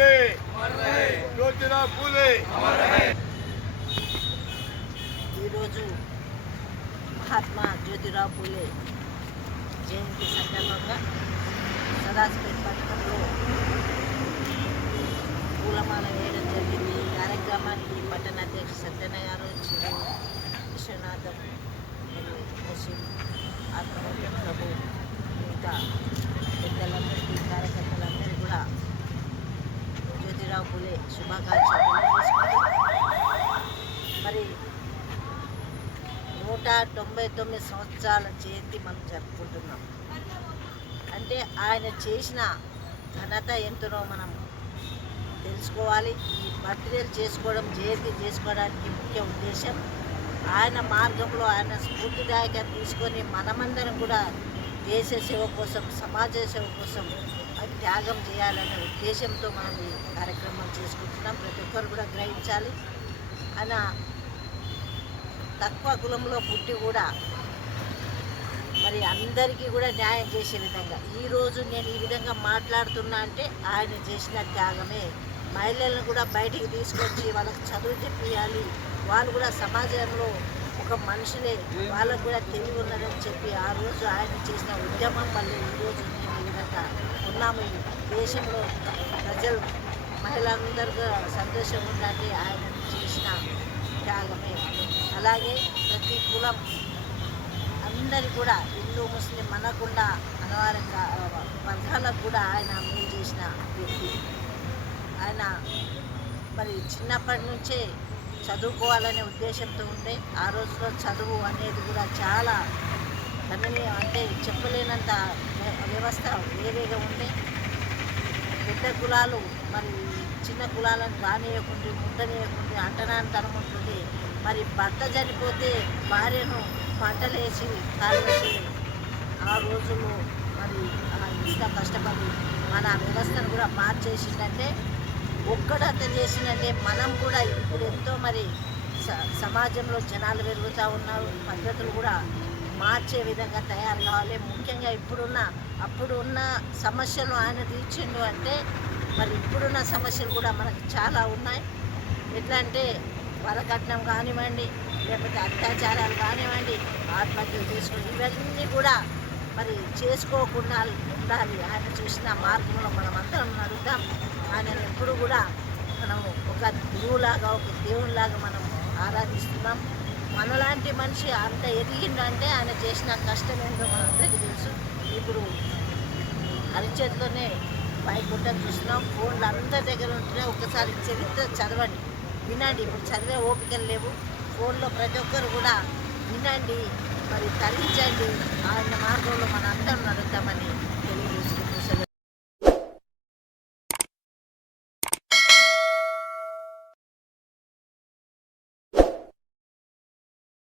फूले ज्योतिराव फूले महात्मा ज्योतिराव फूले जयंती संदर्भంగా సదాశివపేట పట్టణంలో పూలమాల వేయడం జరిగింది. ఈ కార్యక్రమానికి పట్టణ అధ్యక్షుడు సత్యనారాయణ గారు, విశ్వనాథం, ముస్లిం ఆత్మహత్య ప్రభు, ఇంకా పెద్దలందరికీ కార్యకర్తలందరికీ కూడా జ్యోతిరావు ఫూలే శుభాకాంక్షలు తెలియజేసుకుంటూ మరి 199 సంవత్సరాల జయంతి మనం జరుపుకుంటున్నాం. అంటే ఆయన చేసిన ఘనత ఎంతనో మనం తెలుసుకోవాలి. ఈ బర్త్డేలు చేసుకోవడం, జయంతి చేసుకోవడానికి ముఖ్య ఉద్దేశం ఆయన మార్గంలో ఆయన స్ఫూర్తిదాయకాన్ని తీసుకొని మనమందరం కూడా దేశ సేవ కోసం, సమాజ సేవ కోసం త్యాగం చేయాలనే ఉద్దేశంతో మనం ఈ కార్యక్రమం చేసుకుంటున్నాం. ప్రతి ఒక్కరు కూడా గ్రహించాలి. ఆయన తక్కువ కులంలో పుట్టి కూడా మరి అందరికీ కూడా న్యాయం చేసే విధంగా ఈరోజు నేను ఈ విధంగా మాట్లాడుతున్నా అంటే ఆయన చేసిన త్యాగమే. మహిళలను కూడా బయటికి తీసుకొచ్చి వాళ్ళకి చదువు చెప్పియాలి, వాళ్ళు కూడా సమాజంలో ఒక మనుషులే, వాళ్ళకు కూడా తెలివి ఉన్నదని చెప్పి ఆ రోజు ఆయన చేసిన ఉద్యమం వల్ల ఈరోజు నేను ఈ విధంగా ఉన్నాము. ఈ దేశంలో ప్రజలు మహిళలందరూ సంతోషం ఉందంటే ఆయన చేసిన త్యాగమే. అలాగే ప్రతి కులం అందరి కూడా హిందూ ముస్లిం మనకుండా అనవారంగా వర్గాలకు కూడా ఆయన మేలు చేసిన వ్యక్తి. ఆయన మరి చిన్నప్పటి నుంచే చదువుకోవాలనే ఉద్దేశంతో ఉండే ఆ రోజులో చదువు అనేది కూడా చాలా గణనీయం, అంటే చెప్పలేనంత వ్యవస్థ వేరేగా ఉండే. పెద్ద కులాలు మరి చిన్న కులాలను రానియకుండా, ముట్టనీయకుండా, అంటనాంతరం ఉంటుంది. మరి భర్త చనిపోతే భార్యను పంటలేసి కాల్చేసి ఆ రోజుల్లో మరి ఇంత కష్టపడి మన వ్యవస్థను కూడా మార్చేసిందంటే ఒక్కడంత చేసిందంటే మనం కూడా ఇప్పుడు ఎంతో మరి సమాజంలో జనాలు పెరుగుతూ ఉన్నారు, పద్ధతులు కూడా మార్చే విధంగా తయారు కావాలి. ముఖ్యంగా అప్పుడున్న సమస్యలు ఆయన తీర్చిండు అంటే మరి ఇప్పుడున్న సమస్యలు కూడా మనకు చాలా ఉన్నాయి. ఎట్లా అంటే వరకట్నం కానివ్వండి, లేకపోతే అత్యాచారాలు కానివ్వండి, ఆత్మహత్యలు చేసుకోండి, ఇవన్నీ కూడా మరి చేసుకోకుండా ఉండాలి. ఆయన చూసిన మార్గంలో మనం అందరం నడుద్దాం. ఆయనను ఎప్పుడు కూడా మనం ఒక గురువులాగా, ఒక దేవునిలాగా మనం ఆరాధిస్తున్నాం. మనలాంటి మనిషి అంత ఎదిగిందంటే ఆయన చేసిన కష్టం ఏంటో మనందరికీ తెలుసు. ఇప్పుడు అరిచేతిలోనే పైకుంటం చూస్తున్నాం, ఫోన్లు అందరి దగ్గర ఉంటున్నాయి. ఒకసారి చరిత్ర చదవండి, వినండి. ఇప్పుడు చదివే ఓపికలు లేవు. ఫోన్లో ప్రతి ఒక్కరు కూడా వినండి, మరి తరించండి. ఆయన మార్గంలో మన అందరం నడుద్దామని